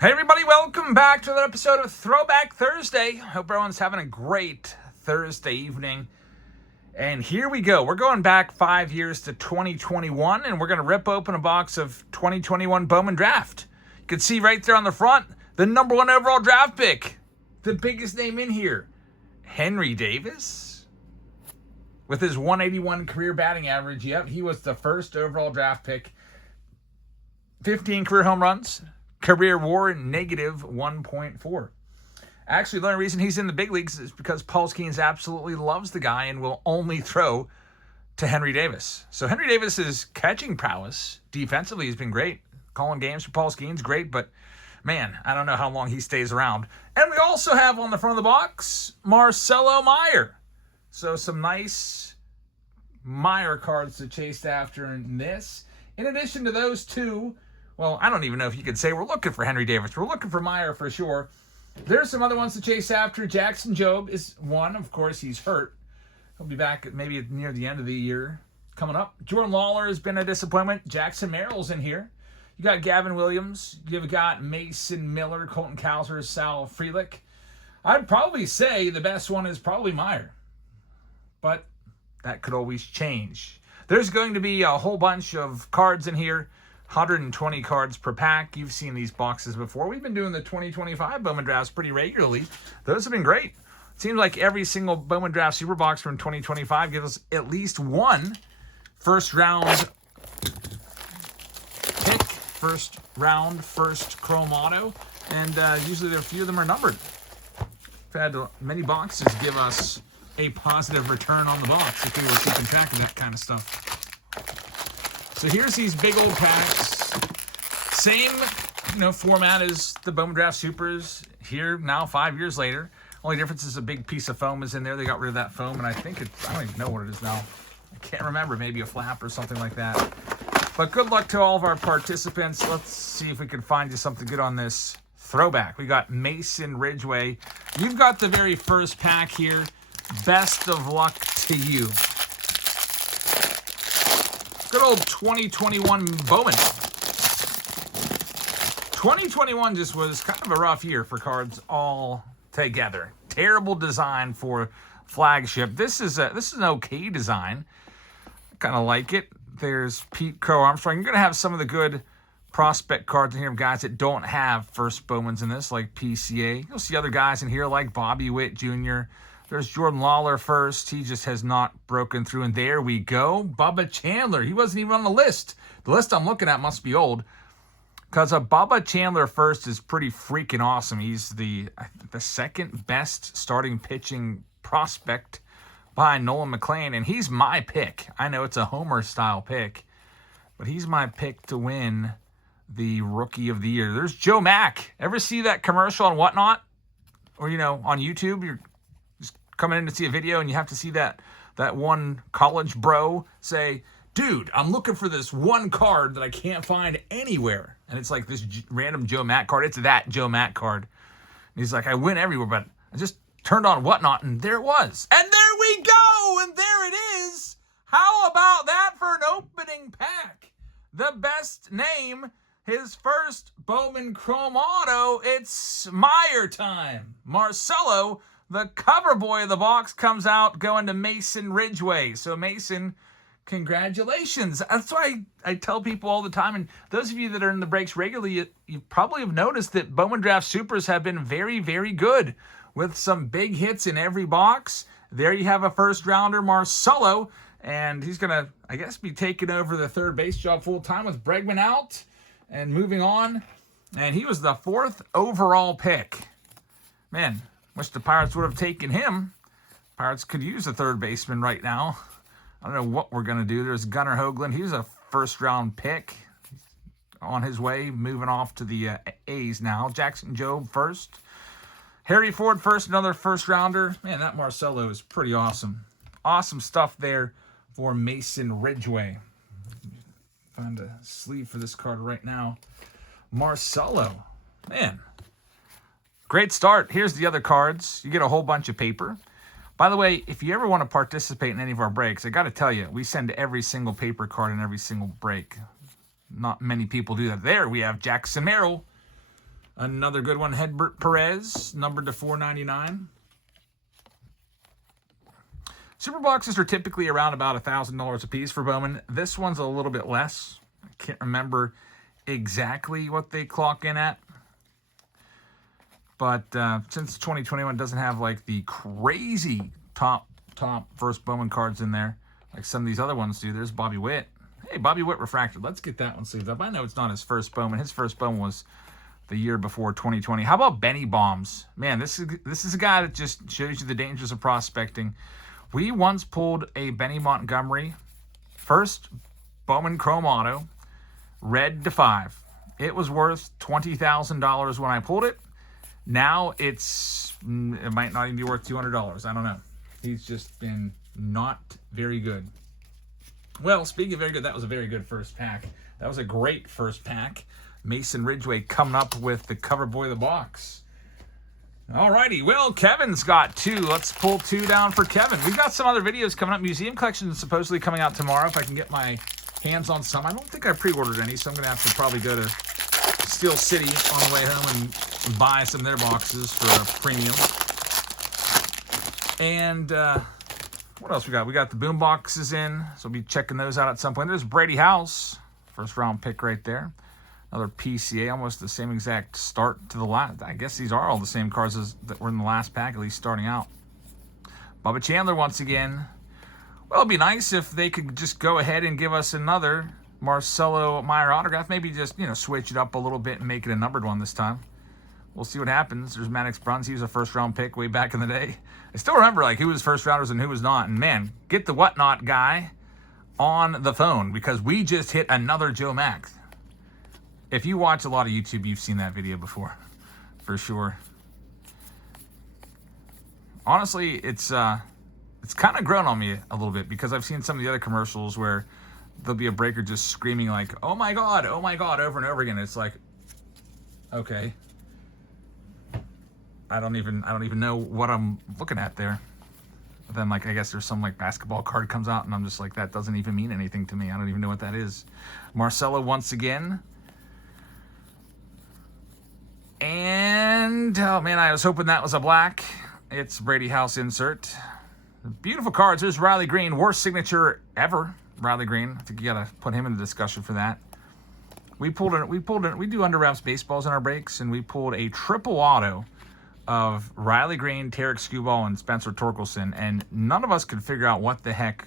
Hey everybody, welcome back to another episode of Throwback Thursday. Hope everyone's having a great Thursday evening. And here we go. We're going back 5 years to 2021, and we're going to rip open a box of 2021 Bowman Draft. You can see right there on the front, the number 1 overall draft pick. The biggest name in here, Henry Davis. With his 181 career batting average, yep, he was the first overall draft pick. 15 career home runs. Career WAR negative 1.4. Actually, the only reason he's in the big leagues is because Paul Skeens absolutely loves the guy and will only throw to Henry Davis. So Henry Davis's catching prowess defensively has been great. Calling games for Paul Skeens, great, but man, I don't know how long he stays around. And we also have on the front of the box, Marcelo Meyer. So some nice Meyer cards to chase after in this. In addition to those two, well, I don't even know if you could say we're looking for Henry Davis. We're looking for Meyer for sure. There's some other ones to chase after. Jackson Jobe is one. Of course, he's hurt. He'll be back maybe near the end of the year coming up. Jordan Lawler has been a disappointment. Jackson Merrill's in here. You got Gavin Williams. You've got Mason Miller, Colton Cowser, Sal Frelick. I'd probably say the best one is probably Meyer. But that could always change. There's going to be a whole bunch of cards in here. 120 cards per pack. You've seen these boxes before. We've been doing the 2025 Bowman drafts pretty regularly. Those have been great. It seems like every single Bowman draft super box from 2025 gives us at least one first round pick, first round, first chrome auto, and usually a few of them are numbered. We've had many boxes give us a positive return on the box if we were keeping track of that kind of stuff. So here's these big old packs. Same, format as the Bowman Draft Supers. Here now, 5 years later. Only difference is a big piece of foam is in there. They got rid of that foam, and I think I don't even know what it is now. I can't remember. Maybe a flap or something like that. But good luck to all of our participants. Let's see if we can find you something good on this throwback. We got Mason Ridgway. You've got the very first pack here. Best of luck to you. Good old 2021 Bowman. 2021 just was kind of a rough year for cards all together. Terrible design for flagship. This is an okay design. I kind of like it. There's Pete Crow Armstrong. You're going to have some of the good prospect cards in here of guys that don't have first Bowmans in this, like PCA. You'll see other guys in here like Bobby Witt Jr., There's Jordan Lawler first. He just has not broken through. And there we go. Bubba Chandler. He wasn't even on the list. The list I'm looking at must be old. Because Bubba Chandler first is pretty freaking awesome. He's the second best starting pitching prospect behind Nolan McLean. And he's my pick. I know it's a Homer-style pick. But he's my pick to win the Rookie of the Year. There's Joe Mack. Ever see that commercial on Whatnot? Or, on YouTube, you're coming in to see a video and you have to see that one college bro say, dude, I'm looking for this one card that I can't find anywhere. And it's like this random Joe Mack card. It's that Joe Mack card. And he's like, I went everywhere, but I just turned on Whatnot and there it was. And there we go. And there it is. How about that for an opening pack? The best name, his first Bowman Chrome Auto. It's Meyer time. Marcelo, the cover boy of the box, comes out going to Mason Ridgway. So Mason, congratulations. That's why I tell people all the time, and those of you that are in the breaks regularly, you probably have noticed that Bowman Draft Supers have been very, very good with some big hits in every box. There you have a first rounder, Marcelo, and he's going to, I guess, be taking over the third base job full time with Bregman out and moving on. And he was the 4th overall pick. Man, wish the Pirates would have taken him. Pirates could use a third baseman right now. I don't know what we're going to do. There's Gunnar Hoagland. He's a first-round pick. He's on his way, moving off to the A's now. Jackson Jobe first. Harry Ford first, another first-rounder. Man, that Marcelo is pretty awesome. Awesome stuff there for Mason Ridgway. Find a sleeve for this card right now. Marcelo. Man. Great start. Here's the other cards. You get a whole bunch of paper. By the way, if you ever want to participate in any of our breaks, I got to tell you, we send every single paper card in every single break. Not many people do that. There we have Jackson Merrill. Another good one, Hedbert Perez, numbered to 499. Super boxes are typically around about $1,000 a piece for Bowman. This one's a little bit less. I can't remember exactly what they clock in at. But since 2021 doesn't have like the crazy top first Bowman cards in there, like some of these other ones do. There's Bobby Witt. Hey, Bobby Witt refracted. Let's get that one saved up. I know it's not his first Bowman. His first Bowman was the year before 2020. How about Benny Bombs? Man, this is a guy that just shows you the dangers of prospecting. We once pulled a Benny Montgomery first Bowman Chrome Auto, red to 5. It was worth $20,000 when I pulled it. Now it might not even be worth $200. I don't know. He's just been not very good. Well, speaking of very good, that was a very good first pack. That was a great first pack. Mason Ridgway coming up with the cover boy of the box. Alrighty, well, Kevin's got 2. Let's pull 2 down for Kevin. We've got some other videos coming up. Museum collection is supposedly coming out tomorrow if I can get my hands on some. I don't think I pre-ordered any, so I'm going to have to probably go to Steel City on the way home and buy some of their boxes for a premium. And what else we got? We got the boom boxes in, so we'll be checking those out at some point. There's Brady House, first round pick right there. Another PCA, almost the same exact start to the last. I guess these are all the same cards as that were in the last pack, at least starting out. Bubba Chandler once again. Well, it'd be nice if they could just go ahead and give us another Marcelo Meyer autograph. Maybe just, switch it up a little bit and make it a numbered one this time. We'll see what happens. There's Maddox Bruns. He was a first-round pick way back in the day. I still remember, who was first-rounders and who was not. And, man, get the whatnot guy on the phone because we just hit another Joe Max. If you watch a lot of YouTube, you've seen that video before, for sure. Honestly, it's kind of grown on me a little bit because I've seen some of the other commercials where there'll be a breaker just screaming like, oh my God, over and over again. It's like, okay. I don't even know what I'm looking at there. But then, I guess there's some, basketball card comes out, and I'm just like, that doesn't even mean anything to me. I don't even know what that is. Marcelo once again. And, oh man, I was hoping that was a black. It's Brady House insert. Beautiful cards. There's Riley Green, worst signature ever. Riley Green. I think you gotta put him in the discussion for that. We do under wraps baseballs in our breaks, and we pulled a triple auto of Riley Green, Tarek Skubal, and Spencer Torkelson, and none of us could figure out what the heck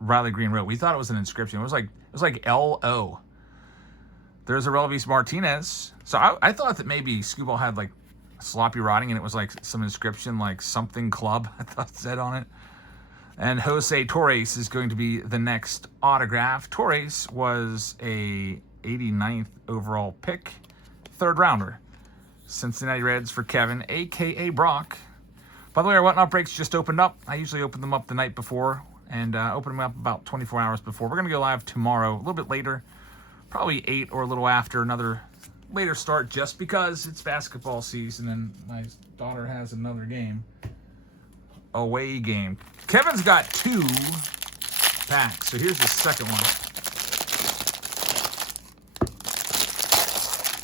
Riley Green wrote. We thought it was an inscription. It was like L-O. There's a Relvis Martinez. So I thought that maybe Skubal had sloppy writing and it was some inscription something club, I thought it said on it. And Jose Torres is going to be the next autograph. Torres was a 89th overall pick, 3rd rounder. Cincinnati Reds for Kevin, a.k.a. Brock. By the way, our Whatnot breaks just opened up. I usually open them up the night before and open them up about 24 hours before. We're going to go live tomorrow, a little bit later. Probably 8 or a little after, another later start just because it's basketball season and my daughter has another game. Away game. Kevin's got 2 packs, so here's the second one.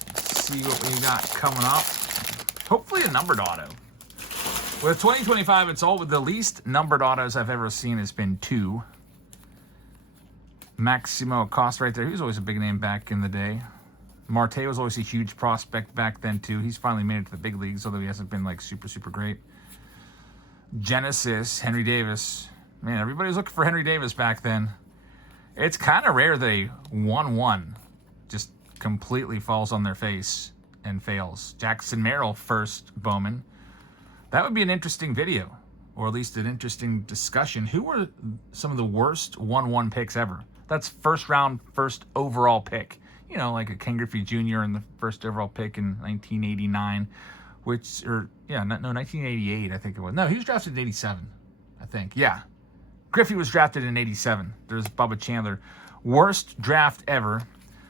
Let's see what we got coming up. Hopefully a numbered auto. With 2025, it's all with the least numbered autos I've ever seen has been 2. Maximo Acosta right there. He was always a big name back in the day. Marte was always a huge prospect back then, too. He's finally made it to the big leagues, although he hasn't been, super, super great. Genesis, Henry Davis. Man, everybody was looking for Henry Davis back then. It's kind of rare they 1-1 just completely falls on their face and fails. Jackson Merrill, first Bowman. That would be an interesting video, or at least an interesting discussion. Who were some of the worst 1-1 picks ever? That's first round, first overall pick. Like a Ken Griffey Jr. in the first overall pick in 1989, 1988, I think it was. No, he was drafted in 87, I think. Yeah. Griffey was drafted in 87. There's Bubba Chandler. Worst draft ever.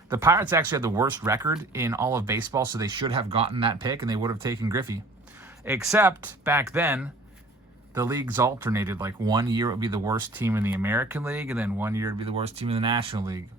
The Pirates actually had the worst record in all of baseball, so they should have gotten that pick, and they would have taken Griffey. Except, back then, the leagues alternated. 1 year it would be the worst team in the American League, and then 1 year it would be the worst team in the National League.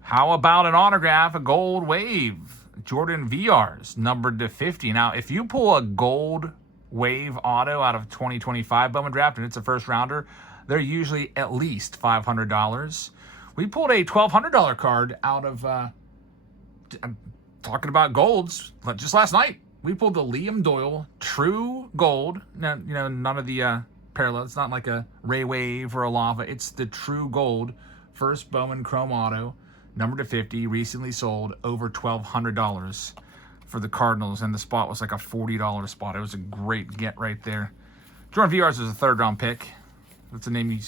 How about an autograph, a gold wave? Jordan VRs, numbered to 50. Now, if you pull a gold wave auto out of 2025 Bowman Draft and it's a first rounder, they're usually at least $500. We pulled a $1,200 card out of, I'm talking about golds, just last night. We pulled the Liam Doyle True Gold. Now, you know, none of the parallels. It's not like a Ray Wave or a Lava. It's the True Gold first Bowman Chrome Auto, numbered to 50, recently sold, over $1,200 for the Cardinals, and the spot was like a $40 spot. It was a great get right there. Jordan VRs was a third-round pick. That's a name you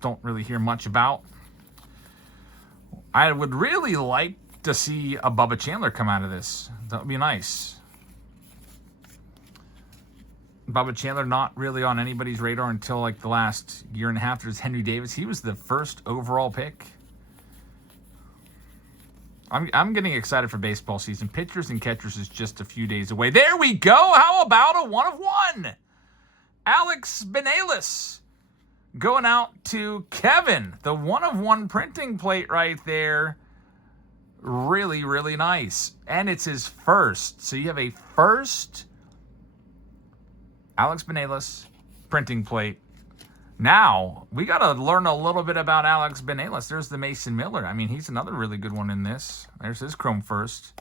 don't really hear much about. I would really like to see a Bubba Chandler come out of this. That would be nice. Bubba Chandler not really on anybody's radar until like the last year and a half. There's Henry Davis. He was the first overall pick. I'm getting excited for baseball season. Pitchers and catchers is just a few days away. There we go. How about a 1/1? Alex Benalis going out to Kevin. The 1/1 printing plate right there. Really, really nice. And it's his first. So you have a first Alex Benalis printing plate. Now, we got to learn a little bit about Alex Benalis. There's the Mason Miller. I mean, he's another really good one in this. There's his chrome first.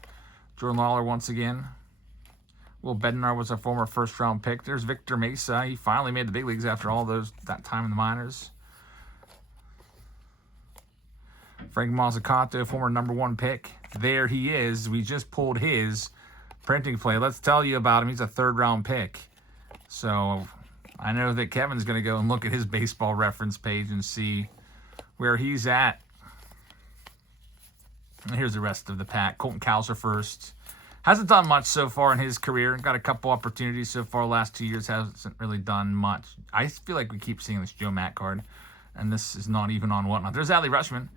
Jordan Lawler once again. Will Bednar was a former first-round pick. There's Victor Mesa. He finally made the big leagues after all that time in the minors. Frank Mazzucato, former #1 pick. There he is. We just pulled his printing plate. Let's tell you about him. He's a third-round pick. So I know that Kevin's going to go and look at his baseball reference page and see where he's at. And here's the rest of the pack. Colton Cowser first. Hasn't done much so far in his career. Got a couple opportunities so far. Last 2 years hasn't really done much. I feel like we keep seeing this Joe Matt card, and this is not even on Whatnot. There's Adley Rutschman.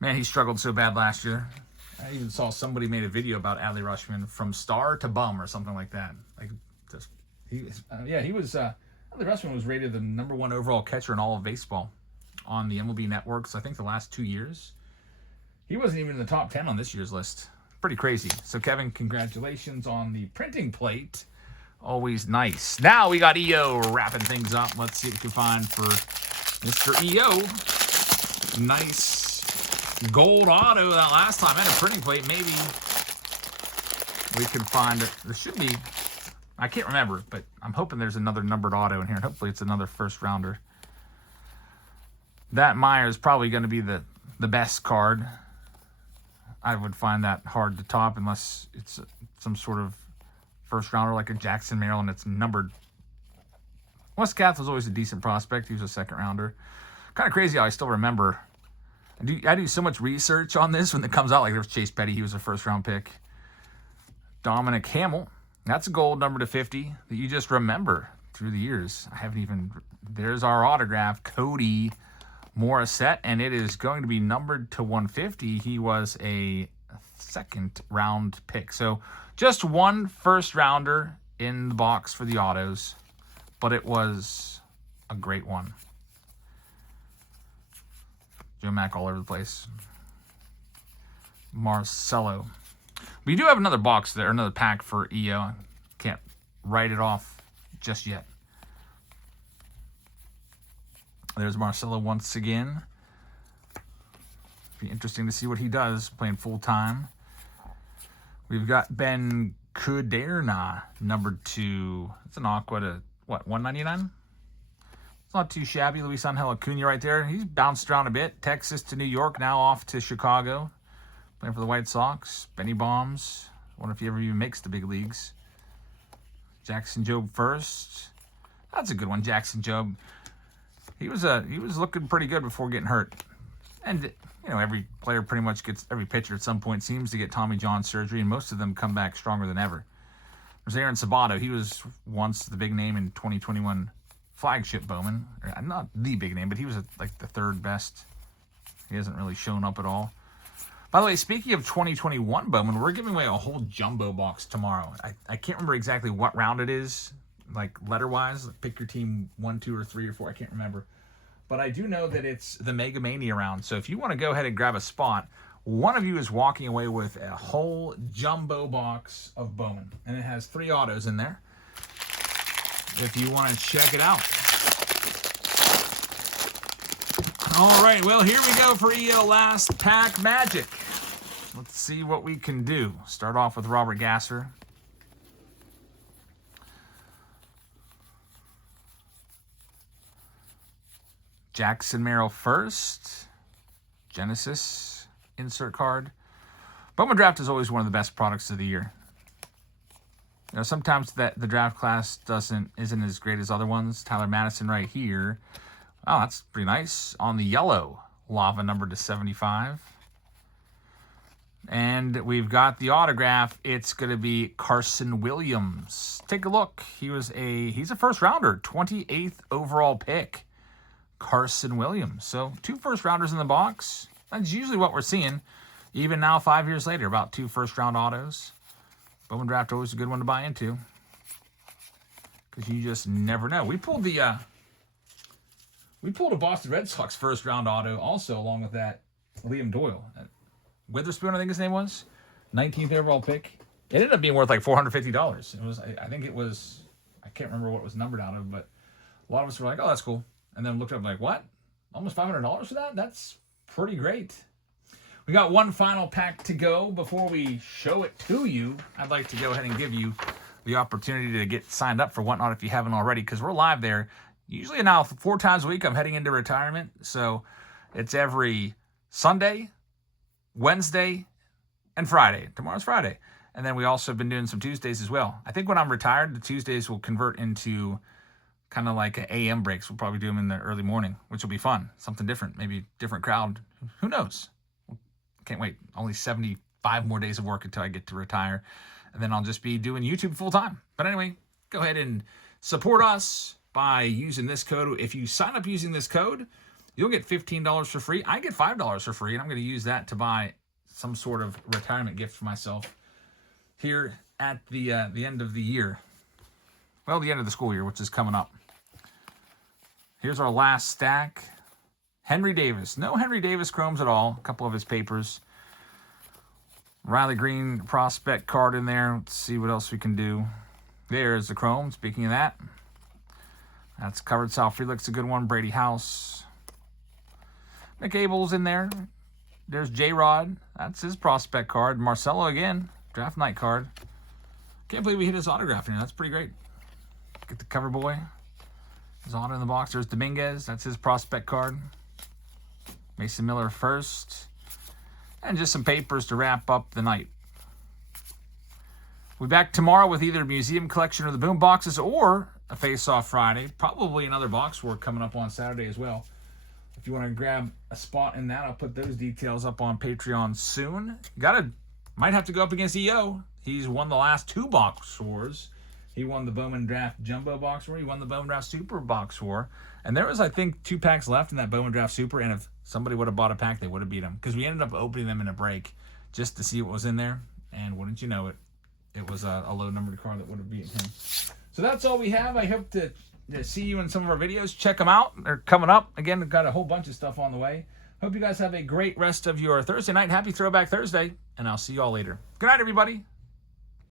Man, he struggled so bad last year. I even saw somebody made a video about Adley Rutschman from star to bum or something like that. Like, just he was Adley Rutschman was rated the #1 overall catcher in all of baseball on the MLB Networks. I think the last 2 years. He wasn't even in the top 10 on this year's list. Pretty crazy. So, Kevin, congratulations on the printing plate. Always nice. Now we got EO wrapping things up. Let's see what we can find for Mr. EO. Nice gold auto that last time. I had a printing plate. Maybe we can find it. There should be. I can't remember, but I'm hoping there's another numbered auto in here. And hopefully it's another first rounder. That Meyer is probably going to be the best card. I would find that hard to top unless it's some sort of first rounder like a Jackson Maryland. It's numbered. Wes Kath was always a decent prospect. He was a second rounder. Kind of crazy how I still remember. I do so much research on this when it comes out. Like there's Chase Petty. He was a first round pick. Dominic Hamill. That's a gold number to 50 that you just remember through the years. I haven't even. There's our autograph. Cody Morissette, and it is going to be numbered to 150. He was a second round pick. So just one first rounder in the box for the autos, but it was a great one. Joe Mack all over the place. Marcelo. We do have another box there, another pack for EO. Can't write it off just yet. There's Marcelo once again. Be interesting to see what he does playing full time. We've got Ben Kuderna, number 2. It's an aqua to what, $199? It's not too shabby. Luis Angel Acuna right there. He's bounced around a bit. Texas to New York, now off to Chicago. Playing for the White Sox. Benny Bombs. Wonder if he ever even makes the big leagues. Jackson Jobe first. That's a good one, Jackson Jobe. He was looking pretty good before getting hurt. And, you know, every player pretty much gets, every pitcher at some point seems to get Tommy John surgery, and most of them come back stronger than ever. There's Aaron Sabato. He was once the big name in 2021 flagship Bowman. Not the big name, but he was like the third best. He hasn't really shown up at all. By the way, speaking of 2021 Bowman, we're giving away a whole jumbo box tomorrow. I can't remember exactly what round it is, like letter-wise. Pick your team 1, 2, or 3, or 4. I can't remember. But I do know that it's the Mega Mania round. So if you want to go ahead and grab a spot, one of you is walking away with a whole jumbo box of Bowman. And it has 3 autos in there, if you want to check it out. All right, well, here we go for EO Last Pack Magic. Let's see what we can do. Start off with Robert Gasser. Jackson Merrill first. Genesis insert card. Bowman Draft is always one of the best products of the year. You know, sometimes the draft class isn't as great as other ones. Tyler Madison right here. Oh, that's pretty nice. On the yellow, Lava numbered to 75. And we've got the autograph. It's going to be Carson Williams. Take a look. He's a first rounder, 28th overall pick. Carson Williams. So 2 first rounders in the box. That's usually what we're seeing. Even now, 5 years later, about 2 first round autos. Bowman Draft always a good one to buy into, because you just never know. We pulled a Boston Red Sox first round auto also, along with that Liam Doyle. Witherspoon, I think his name was. 19th overall pick. It ended up being worth like $450. It was, I think it was, I can't remember what it was numbered out of, but a lot of us were like, oh, that's cool. And then looked up like, what? Almost $500 for that? That's pretty great. We got one final pack to go before we show it to you. I'd like to go ahead and give you the opportunity to get signed up for Whatnot if you haven't already, because we're live there. Usually now 4 times a week. I'm heading into retirement, so it's every Sunday, Wednesday, and Friday. Tomorrow's Friday. And then we also have been doing some Tuesdays as well. I think when I'm retired, the Tuesdays will convert into kind of like AM breaks. We'll probably do them in the early morning, which will be fun. Something different, maybe different crowd. Who knows? Can't wait. Only 75 more days of work until I get to retire. And then I'll just be doing YouTube full time. But anyway, go ahead and support us by using this code. If you sign up using this code, you'll get $15 for free. I get $5 for free, and I'm going to use that to buy some sort of retirement gift for myself here at the end of the year. Well, the end of the school year, which is coming up. Here's our last stack. Henry Davis. No Henry Davis chromes at all. A couple of his papers. Riley Green prospect card in there. Let's see what else we can do. There's the chrome. Speaking of that, that's covered. Sal Frelick's a good one. Brady House. Nick Abel's in there. There's J-Rod. That's his prospect card. Marcelo again. Draft night card. Can't believe we hit his autograph here. That's pretty great. Get the cover boy. His auto in the box. There's Dominguez. That's his prospect card. Mason Miller first. And just some papers to wrap up the night. We'll be back tomorrow with either a museum collection or the boom boxes, or a face-off Friday. Probably another box work coming up on Saturday as well. If you want to grab a spot in that, I'll put those details up on Patreon soon. Might have to go up against EO. He's won the last 2 box wars. He won the Bowman Draft Jumbo box war. He won the Bowman Draft Super box war. And there was, I think, 2 packs left in that Bowman Draft Super. And if somebody would have bought a pack, they would have beat him. Because we ended up opening them in a break just to see what was in there. And wouldn't you know it, it was a low-numbered card that would have beaten him. So that's all we have. I hope to see you in some of our videos. Check them out. They're coming up. Again, we've got a whole bunch of stuff on the way. Hope you guys have a great rest of your Thursday night. Happy Throwback Thursday. And I'll see you all later. Good night, everybody.